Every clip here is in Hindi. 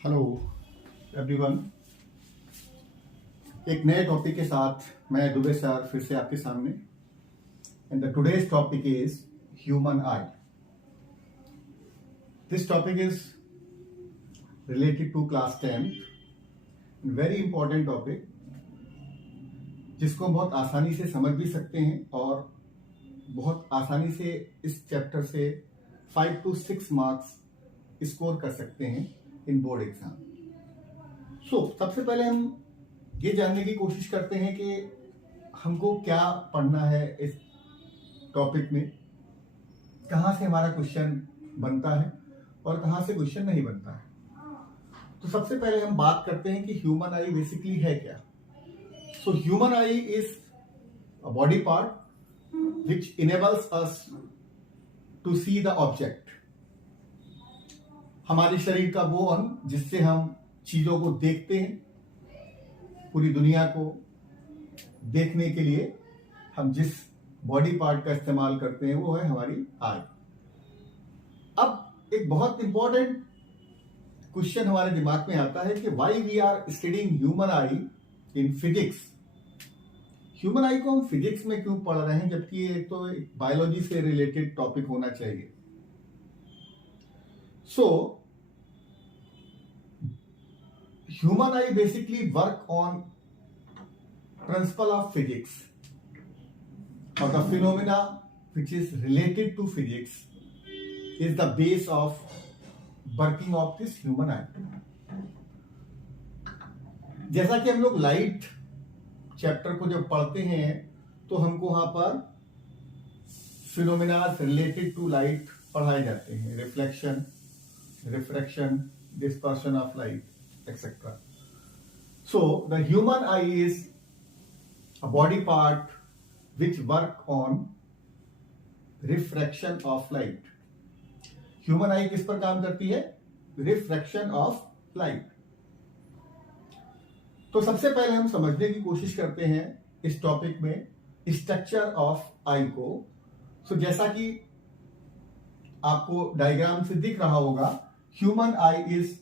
Hello everyone. एक नए टॉपिक के साथ मैं दुबे सर फिर से आपके सामने। And the today's topic is human eye. This topic is related to class 10th। Very important topic जिसको हम बहुत आसानी से समझ भी सकते हैं और बहुत आसानी से इस चैप्टर से 5 to 6 मार्क्स स्कोर कर सकते हैं इन बोर्ड एग्जाम। सबसे पहले हम ये जानने की कोशिश करते हैं कि हमको क्या पढ़ना है इस टॉपिक में, कहाँ से हमारा क्वेश्चन बनता है और कहाँ से क्वेश्चन नहीं बनता है। तो सबसे पहले हम बात करते हैं कि ह्यूमन आई बेसिकली है क्या। Human eye is a body part which enables us to see the object. हमारे शरीर का वो अंग जिससे हम चीजों को देखते हैं, पूरी दुनिया को देखने के लिए हम जिस बॉडी पार्ट का इस्तेमाल करते हैं वो है हमारी आई। अब एक बहुत इंपॉर्टेंट क्वेश्चन हमारे दिमाग में आता है कि why we are studying human eye in physics. Human eye को हम फिजिक्स में क्यों पढ़ रहे हैं जबकि ये तो बायोलॉजी से रिलेटेड टॉपिक होना चाहिए। Human eye basically work on principle of physics or the phenomena which is related to physics is the base of working of this human eye। जैसा कि हम लोग लाइट चैप्टर को जब पढ़ते हैं तो हमको वहां पर फिनोमेना रिलेटेड टू लाइट पढ़ाए जाते हैं, reflection, refraction, dispersion of light, etc. So the human eye is a body part which work on refraction of light। Human eye किस पर काम करती है? Refraction of light। तो सबसे पहले हम समझने की कोशिश करते हैं इस टॉपिक में स्ट्रक्चर ऑफ आई को। जैसा कि आपको डायग्राम से दिख रहा होगा, human eye is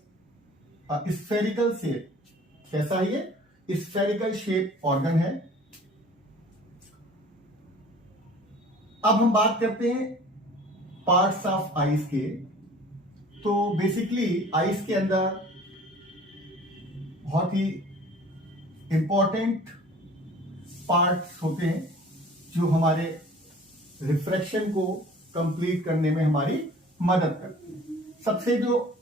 spherical shape. कैसा है ये? स्फेरिकल शेप ऑर्गन है। अब हम बात करते हैं पार्ट्स ऑफ आईज के। तो बेसिकली आईज के अंदर बहुत ही इंपॉर्टेंट पार्ट्स होते हैं जो हमारे रिफ्रैक्शन को कंप्लीट करने में हमारी मदद करते हैं। सबसे जो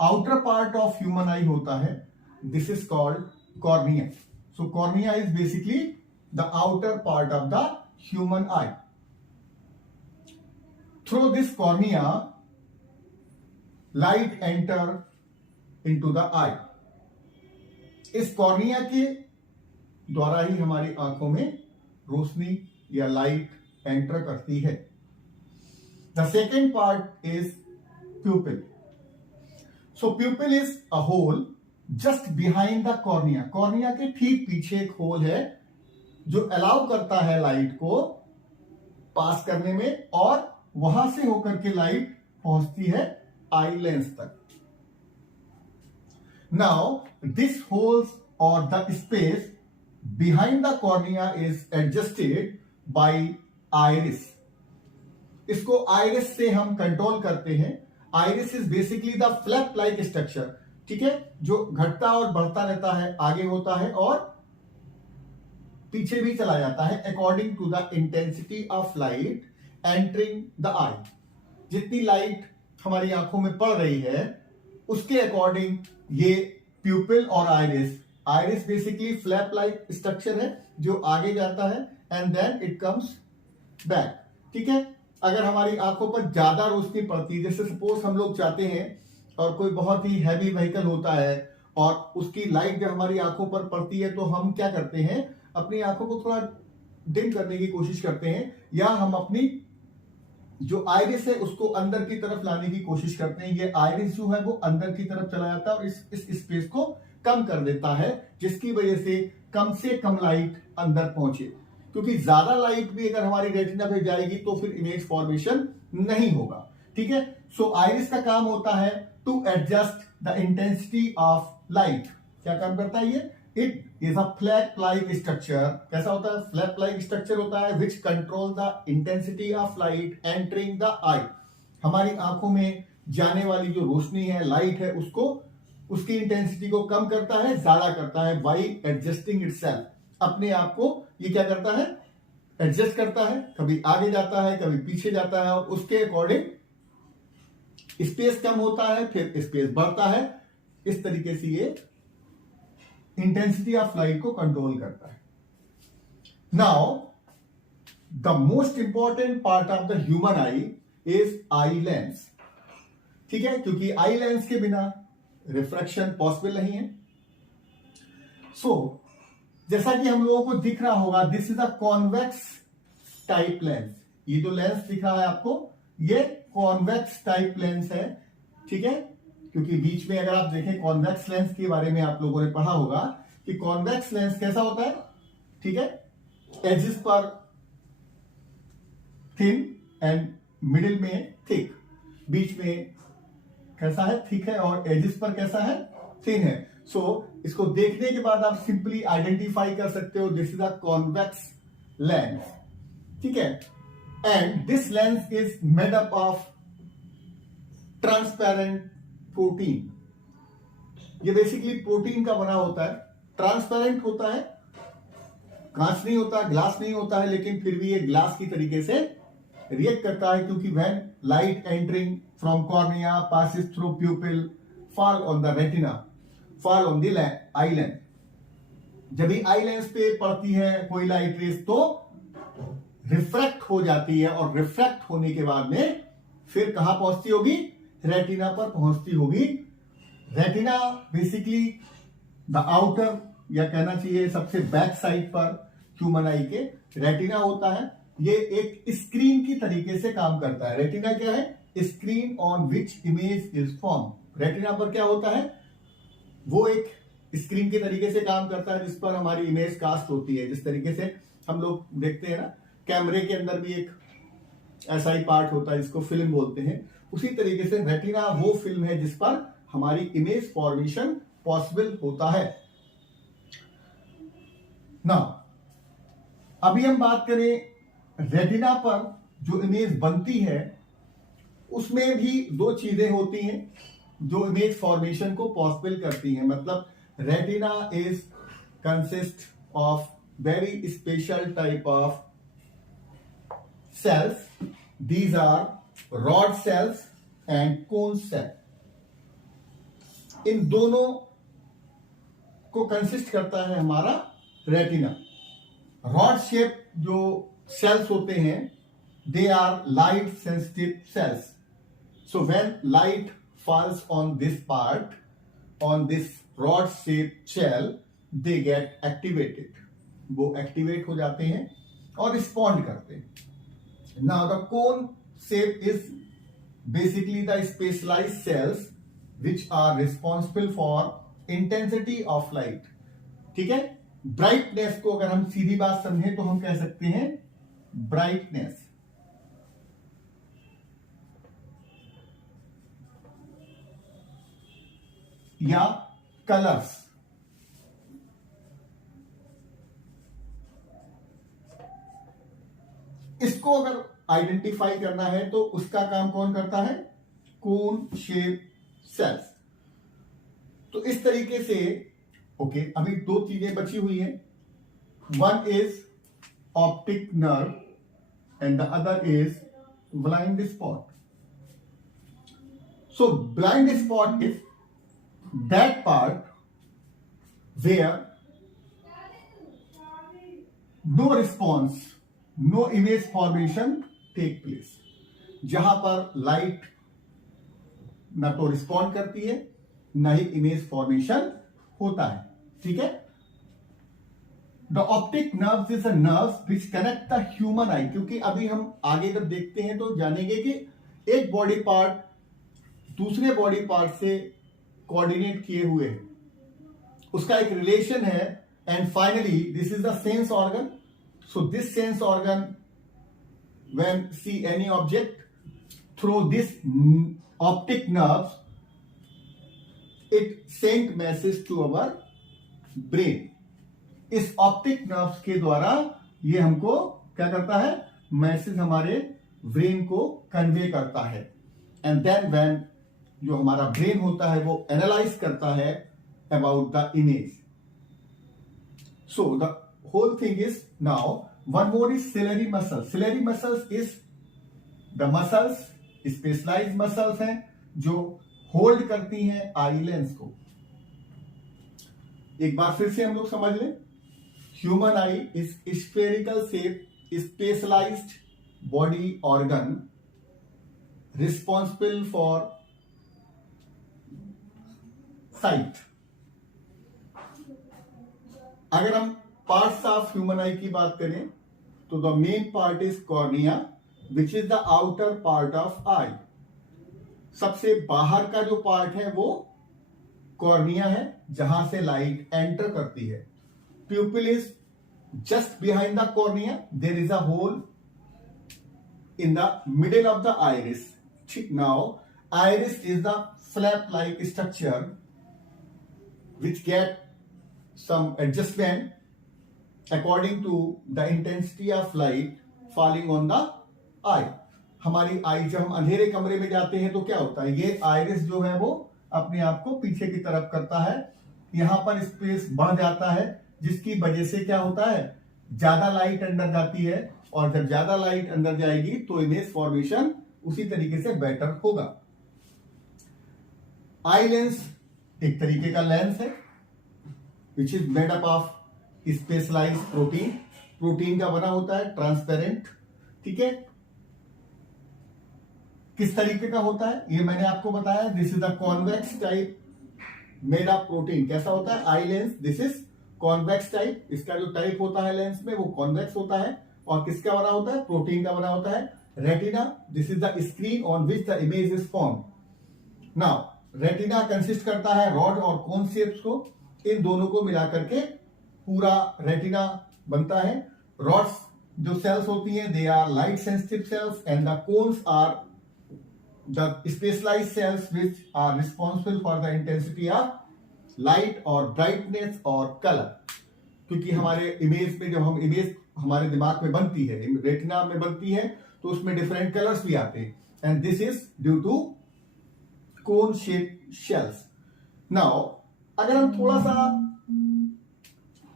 outer part of human eye होता है, this is called cornea. Cornea is basically the outer part of the human eye. Through this cornea light enter into the eye. इस कॉर्निया के द्वारा ही हमारी आंखों में रोशनी या लाइट एंटर करती है। The second part is pupil. Pupil is a hole just behind the cornea. Cornea के ठीक पीछे एक होल है जो अलाउ करता है लाइट को पास करने में और वहां से होकर के लाइट पहुंचती है आई लेंस तक। नाउ दिस होल्स और the space behind the cornea is adjusted by iris. इसको आइरिस से हम कंट्रोल करते हैं। Iris is basically the flap like structure, ठीक है, जो घटता और बढ़ता रहता है, आगे होता है और पीछे भी चला जाता है according to the intensity of light entering the eye. जितनी लाइट हमारी आंखों में पड़ रही है उसके अकॉर्डिंग ये प्यूपिल और iris basically flap like structure है जो आगे जाता है and then it comes back, ठीक है। अगर हमारी आंखों पर ज्यादा रोशनी पड़ती है, जैसे सपोज हम लोग चाहते हैं और कोई बहुत ही हैवी व्हीकल होता है और उसकी लाइट जब हमारी आंखों पर पड़ती है तो हम क्या करते हैं, अपनी आंखों को थोड़ा डिम करने की कोशिश करते हैं या हम अपनी जो आइरिस है उसको अंदर की तरफ लाने की कोशिश करते हैं। ये आइरिस जो है वो अंदर की तरफ चला जाता है और इस स्पेस को कम कर देता है जिसकी वजह से कम लाइट अंदर पहुंचे। क्योंकि ज्यादा लाइट भी अगर हमारी रेटिना पे जाएगी तो फिर इमेज फॉर्मेशन नहीं होगा, ठीक है। सो आइरिस का काम होता है to adjust the intensity of light. क्या काम करता है ये? It is a flap like structure. कैसा होता है? फ्लैप लाइक स्ट्रक्चर होता है which control the intensity of light entering the eye. हमारी आंखों में जाने वाली जो रोशनी है, लाइट है, उसको उसकी इंटेंसिटी को कम करता है, ज्यादा करता है बाई एडजस्टिंग इटसेल्फ। अपने आप को ये क्या करता है? एडजस्ट करता है, कभी आगे जाता है, कभी पीछे जाता है, और उसके अकॉर्डिंग स्पेस कम होता है, फिर स्पेस बढ़ता है। इस तरीके से ये इंटेंसिटी ऑफ लाइट को कंट्रोल करता है। Now the most important part of the human eye is eye lens. ठीक है, क्योंकि आई लेंस के बिना रिफ्रैक्शन पॉसिबल नहीं है। सो जैसा कि हम लोगों को दिख रहा होगा, this is a convex type lens. ये जो लेंस दिख रहा है आपको, ये कॉन्वेक्स टाइप लेंस है। ठीक है, क्योंकि बीच में अगर आप देखें कॉन्वेक्स लेंस के बारे में आप लोगों ने पढ़ा होगा कि कॉन्वेक्स लेंस कैसा होता है। ठीक है, एजेस पर थिन एंड मिडिल में थिक, बीच में कैसा है? थिक है, और एजेस पर कैसा है? थिन है। सो इसको देखने के बाद आप सिंपली आइडेंटिफाई कर सकते हो, this is a convex lens. ठीक है, and this lens is made up of transparent protein. ये बेसिकली प्रोटीन का बना होता है, ट्रांसपेरेंट होता है, कांच नहीं होता, ग्लास नहीं होता है, लेकिन फिर भी ये ग्लास की तरीके से रिएक्ट करता है, क्योंकि when light entering from cornea passes through प्यूपिल fall on the retina, fall on the eye lens. जब भी आई लेंस पे पड़ती है कोई लाइट रेस तो रिफ्रैक्ट हो जाती है, और रिफ्रैक्ट होने के बाद में फिर कहां पहुंचती होगी? रेटिना पर पहुंचती होगी। रेटिना बेसिकली द आउटर, या कहना चाहिए सबसे बैक साइड पर ह्यूमन आई के रेटिना होता है। ये एक स्क्रीन की तरीके से काम करता है। रेटिना क्या है? Screen on which image is form. Retina पर क्या होता है? वो एक स्क्रीन के तरीके से काम करता है जिस पर हमारी इमेज कास्ट होती है। जिस तरीके से हम लोग देखते हैं ना, कैमरे के अंदर भी एक ऐसा ही पार्ट होता है जिसको फिल्म बोलते हैं। उसी तरीके से रेटिना वो फिल्म है जिस पर हमारी इमेज फॉर्मेशन पॉसिबल होता है। ना अभी हम बात करें रेटिना पर जो इमेज बनती है, उसमें भी दो चीजें होती हैं जो इमेज फॉर्मेशन को पॉसिबल करती हैं। मतलब retina is consist of very special type of cells. These are rod cells and cone cell. इन दोनों को कंसिस्ट करता है हमारा रेटिना। रॉड शेप जो सेल्स होते हैं, they are light sensitive cells. So when light falls on this part, on this rod shape cell, they get activated. वो एक्टिवेट हो जाते हैं और रिस्पॉन्ड करते हैं। Now the cone shape is basically the specialized cells which are responsible for intensity of light. ठीक है, ब्राइटनेस को अगर हम सीधी बात समझें तो हम कह सकते हैं ब्राइटनेस। या कलर्स। इसको अगर आइडेंटिफाई करना है तो उसका काम कौन करता है? Cone shape cells. तो इस तरीके से ओके, अभी दो चीजें बची हुई हैं। One is optic nerve and the other is blind spot. So blind spot is that part where no response, no image formation take place. जहां पर लाइट ना तो रिस्पॉन्ड करती है, ना ही इमेज फॉर्मेशन होता है। ठीक है, the optic nerves is a nerves which connect the human आई। क्योंकि अभी हम आगे जब देखते हैं तो जानेंगे कि एक बॉडी पार्ट दूसरे बॉडी पार्ट से कोऑर्डिनेट किए हुए है, उसका एक रिलेशन है। And finally this is the sense organ. So this sense organ, when see any object through this optic nerves, it send message to our brain. इस ऑप्टिक नर्व्स के द्वारा ये हमको क्या करता है, मैसेज हमारे ब्रेन को कन्वे करता है। एंड देन व्हेन जो हमारा ब्रेन होता है वो एनालाइज करता है about the image. So the whole thing is now one more is ciliary muscle. Ciliary muscles is the muscles, specialised muscles हैं जो होल्ड करती हैं आई लेंस को। एक बार फिर से हम लोग समझ लें, human eye is spherical shape specialised body organ responsible for sight. अगर हम पार्ट्स ऑफ ह्यूमन आई की बात करें तो the main part is cornea which is the outer part of eye. सबसे बाहर का जो पार्ट है वो कॉर्निया है, जहां से लाइट एंटर करती है। Pupil is just behind the cornea, there is a hole in the middle of the iris. ठीक, now iris is the flap like structure which get some adjustment according to the intensity of light falling on the eye। हमारी आई जब हम अंधेरे कमरे में जाते हैं तो क्या होता है, ये आइरिस जो है वो अपने आप को पीछे की तरफ करता है, यहां पर स्पेस बढ़ जाता है, जिसकी वजह से क्या होता है, ज्यादा लाइट अंदर जाती है, और जब ज्यादा लाइट अंदर जाएगी तो इमेज फॉर्मेशन उसी तरीके से बेटर होगा। आई लेंस एक तरीके का लेंस है which is made up of specialised protein. Protein का बना होता है, ट्रांसपेरेंट। ठीक है, किस तरीके का होता है ये मैंने आपको बताया। This is the convex type made of protein. कैसा होता है eye lens, this is convex type. इसका जो टाइप होता है लेंस में वो कॉन्वेक्स होता है, और किसका बना होता है, प्रोटीन का बना होता है। Retina, this is the screen on which the image is form. Now retina consist करता है रॉड और कोन शेप्स को, इन दोनों को मिलाकर के पूरा रेटिना बनता है। रॉड्स जो सेल्स होती हैं they are light sensitive cells and the cones are the specialised cells which are responsible for the intensity of light और ब्राइटनेस और कलर। क्योंकि हमारे इमेज में जब हम इमेज हमारे दिमाग में बनती है, रेटिना में बनती है, तो उसमें डिफरेंट कलर्स भी आते हैं, and this is due to cone shape cells. नाउ अगर हम थोड़ा सा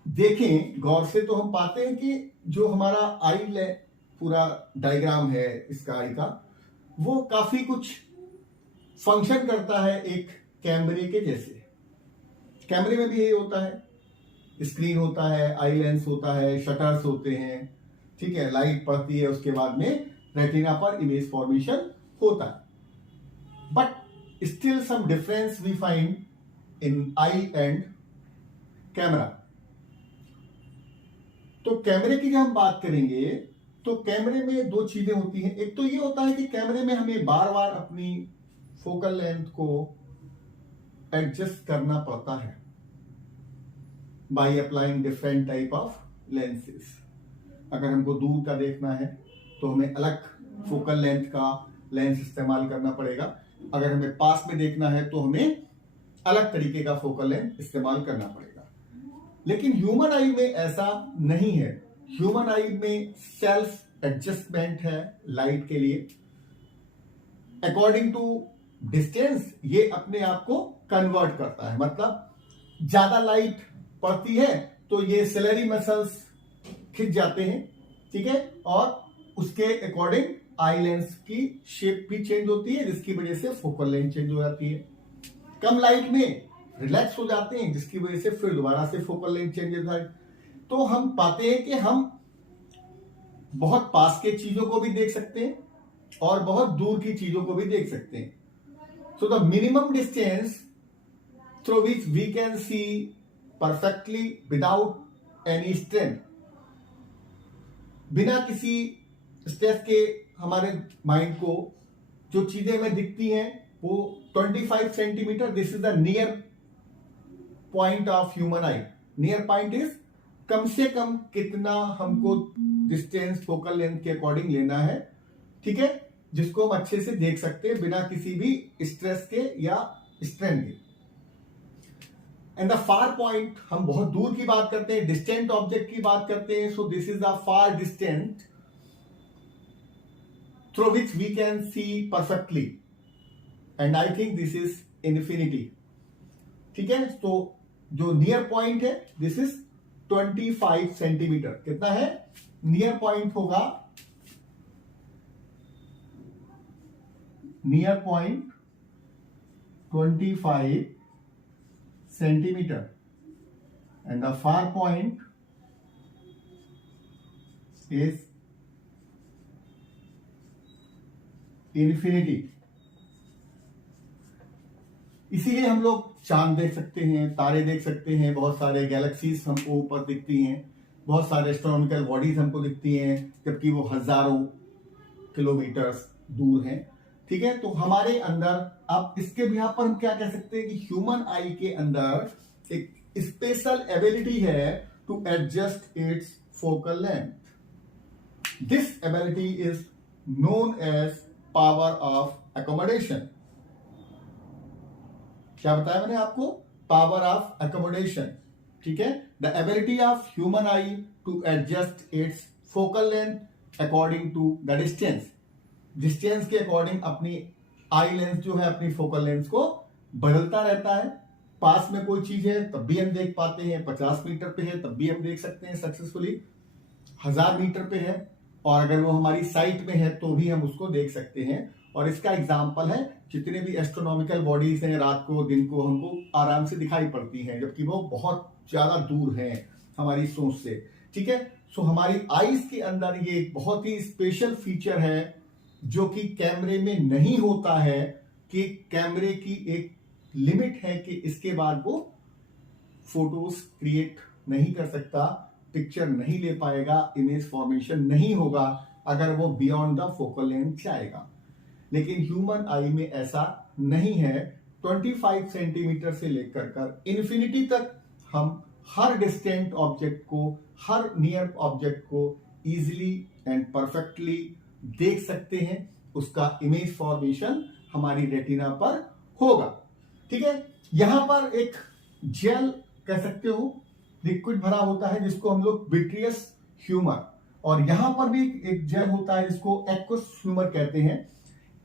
देखें गौर से तो हम पाते हैं कि जो हमारा आई पूरा डायग्राम है इसका आई का, वो काफी कुछ फंक्शन करता है एक कैमरे के जैसे। कैमरे में भी यही होता है, स्क्रीन होता है, आई लेंस होता है, शटर्स होते हैं। ठीक है, लाइट पड़ती है, उसके बाद में रेटिना पर इमेज फॉर्मेशन होता है। But still some difference we find in eye and camera. तो कैमरे की जब हम बात करेंगे तो कैमरे में दो चीजें होती हैं। एक तो ये होता है कि कैमरे में हमें बार बार अपनी फोकल लेंथ को एडजस्ट करना पड़ता है by applying different type of lenses. अगर हमको दूर का देखना है तो हमें अलग फोकल लेंथ का लेंस इस्तेमाल करना पड़ेगा, अगर हमें पास में देखना है तो हमें अलग तरीके का फोकल लेंथ इस्तेमाल करना पड़ेगा। लेकिन ह्यूमन आई में ऐसा नहीं है। ह्यूमन आई में सेल्फ एडजस्टमेंट है लाइट के लिए, अकॉर्डिंग टू डिस्टेंस ये अपने आप को कन्वर्ट करता है। मतलब ज्यादा लाइट पड़ती है तो ये सिलेरी मसल्स खिंच जाते हैं, ठीक है, और उसके अकॉर्डिंग आई लेंस की शेप भी चेंज होती है, जिसकी वजह से फोकल लेंथ चेंज हो जाती है। कम लाइट में रिलैक्स हो जाते हैं, जिसकी वजह से फिर दोबारा से फोकल लेंथ चेंज होता है। तो हम पाते हैं कि हम बहुत पास के चीजों को भी देख सकते हैं और बहुत दूर की चीजों को भी देख सकते हैं। So the minimum distance through which we can see perfectly without any strain, बिना किसी स्ट्रेस के हमारे माइंड को जो चीजें हमें दिखती हैं वो 25 centimetre, this is the near point of human I. Near point is come से कम कितना हमको डिस्टेंस फोकल लेंथ के अकॉर्डिंग लेना है, ठीक है। जिसको हम अच्छे से देख सकते हैं बिना किसी भी स्ट्रेस के या स्ट्रेन के। एंड द फार पॉइंट, हम बहुत दूर की बात करते हैं, डिस्टेंट ऑब्जेक्ट की बात करते हैं। So this is the far distant through which we can see perfectly, and I think this is infinity. ठीक है, तो जो नियर पॉइंट है दिस इज 25 सेंटीमीटर। कितना है? नियर पॉइंट होगा, near point 25 centimetre and the far point is infinity. इसीलिए हम लोग चांद देख सकते हैं, तारे देख सकते हैं, बहुत सारे गैलेक्सीज हमको ऊपर दिखती हैं, बहुत सारे एस्ट्रोनॉमिकल बॉडीज हमको दिखती हैं, जबकि वो हजारों किलोमीटर्स दूर हैं। ठीक है, तो हमारे अंदर अब इसके भी पर हम क्या कह सकते हैं कि ह्यूमन आई के अंदर एक स्पेशल एबिलिटी है to adjust its focal length. This ability is known as power of accommodation. क्या बताया मैंने आपको? Power of accommodation. ठीक है, the ability of human eye to adjust its focal length according to the distance. Distance के अकॉर्डिंग अपनी आई लेंस जो है, अपनी फोकल लेंस को बदलता रहता है। पास में कोई चीज है तब भी हम देख पाते हैं, 50 मीटर पे है तब भी हम देख सकते हैं सक्सेसफुली, 1000 मीटर पे है और अगर वो हमारी साइट में है तो भी हम उसको देख सकते हैं। और इसका एग्जाम्पल है जितने भी एस्ट्रोनॉमिकल बॉडीज हैं, रात को दिन को हमको आराम से दिखाई पड़ती हैं, जबकि वो बहुत ज्यादा दूर हैं हमारी सोच से। ठीक है, सो हमारी आईज के अंदर ये एक बहुत ही स्पेशल फीचर है जो कि कैमरे में नहीं होता है, कि कैमरे की एक लिमिट है कि इसके बाद वो फोटोज क्रिएट नहीं कर सकता, पिक्चर नहीं ले पाएगा, इमेज फॉर्मेशन नहीं होगा अगर वो बियॉन्ड द फोकल लेंथ जाएगा। लेकिन ह्यूमन आई में ऐसा नहीं है। 25 सेंटीमीटर से लेकर कर इन्फिनिटी तक हम हर डिस्टेंट ऑब्जेक्ट को, हर नियर ऑब्जेक्ट को इजीली एंड परफेक्टली देख सकते हैं। उसका इमेज फॉर्मेशन हमारी रेटिना पर होगा। ठीक है, यहां पर एक जेल कह सकते हो, लिक्विड भरा होता है जिसको हम लोग विट्रियस ह्यूमर, और यहां पर भी एक जेल होता है जिसको एक्वस ह्यूमर कहते हैं।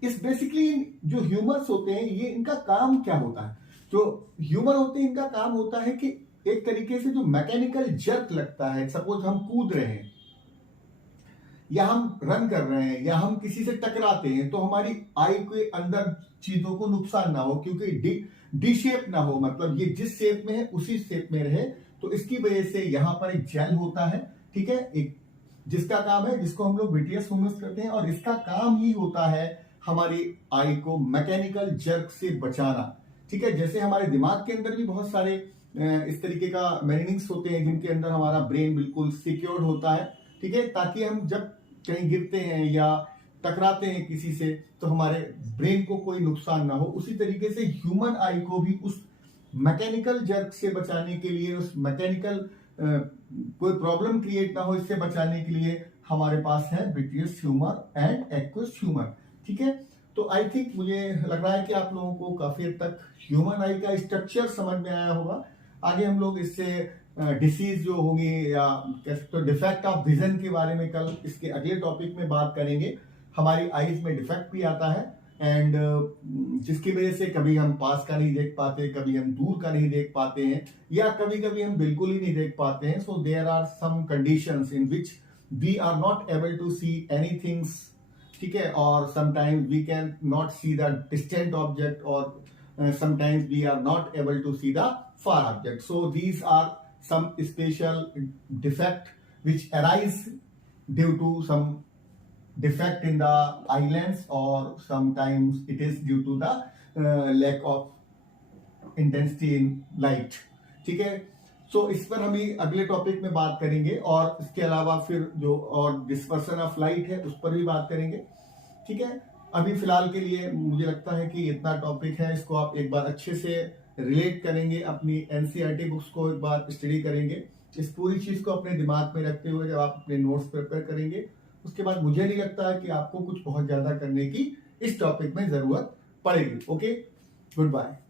इस बेसिकली जो ह्यूमर्स होते हैं ये इनका काम क्या होता है? जो ह्यूमर होते हैं इनका काम होता है कि एक तरीके से जो मैकेनिकल जर्क लगता है, सपोज हम कूद रहे हैं या हम रन कर रहे हैं या हम किसी से टकराते हैं तो हमारी आई के अंदर चीजों को नुकसान ना हो, क्योंकि डी शेप ना हो, मतलब ये जिस शेप में है उसी शेप में रहे। तो इसकी वजह से यहां पर एक जेल होता है, ठीक है, एक जिसका काम है, जिसको हम लोग विट्रियस ह्यूमरस करते हैं, और इसका काम ही होता है हमारी आई को मैकेनिकल जर्क से बचाना। ठीक है, जैसे हमारे दिमाग के अंदर भी बहुत सारे इस तरीके का मेरिनिंग्स होते हैं जिनके अंदर हमारा ब्रेन बिल्कुल सिक्योर्ड होता है। ठीक है, ताकि हम जब कहीं गिरते हैं या टकराते हैं किसी से तो हमारे ब्रेन को कोई नुकसान ना हो। उसी तरीके से ह्यूमन आई को भी उस मैकेनिकल जर्क से बचाने के लिए, उस मैकेनिकल कोई प्रॉब्लम क्रिएट ना हो, इससे बचाने के लिए हमारे पास है vitreous humour and aqueous humour. ठीक है, तो आई थिंक मुझे लग रहा है कि आप लोगों को काफी हद तक ह्यूमन आई का स्ट्रक्चर समझ में आया होगा। आगे हम लोग इससे डिसीज जो होंगी या कह सकते हो डिफेक्ट ऑफ विजन के बारे में कल इसके अगले टॉपिक में बात करेंगे। हमारी आईज में डिफेक्ट भी आता है एंड जिसकी वजह से कभी हम पास का नहीं देख पाते, कभी हम दूर का नहीं देख पाते हैं, या कभी कभी हम बिल्कुल ही नहीं देख पाते हैं। So there are some conditions in which we are not able to see anythings. ठीक है, और sometimes we can not see the distant object, और sometimes we are not able to see the far object. So these are some special defect which arise due to some defect in the eye lens, or sometimes it is due to the lack of intensity in light. ठीक है, सो इस पर हम अगले टॉपिक में बात करेंगे, और इसके अलावा फिर जो और डिस्पर्सन ऑफ लाइट है उस पर भी बात करेंगे। ठीक है, अभी फिलहाल के लिए मुझे लगता है कि इतना टॉपिक है, इसको आप एक बार अच्छे से रिलेट करेंगे, अपनी एनसीईआरटी बुक्स को एक बार स्टडी करेंगे। इस पूरी चीज को अपने दिमाग में रखते हुए जब आप अपने नोट्स प्रिपेयर करेंगे उसके बाद मुझे नहीं लगता है कि आपको कुछ बहुत ज्यादा करने की इस टॉपिक में जरूरत पड़ेगी। Okay, good bye.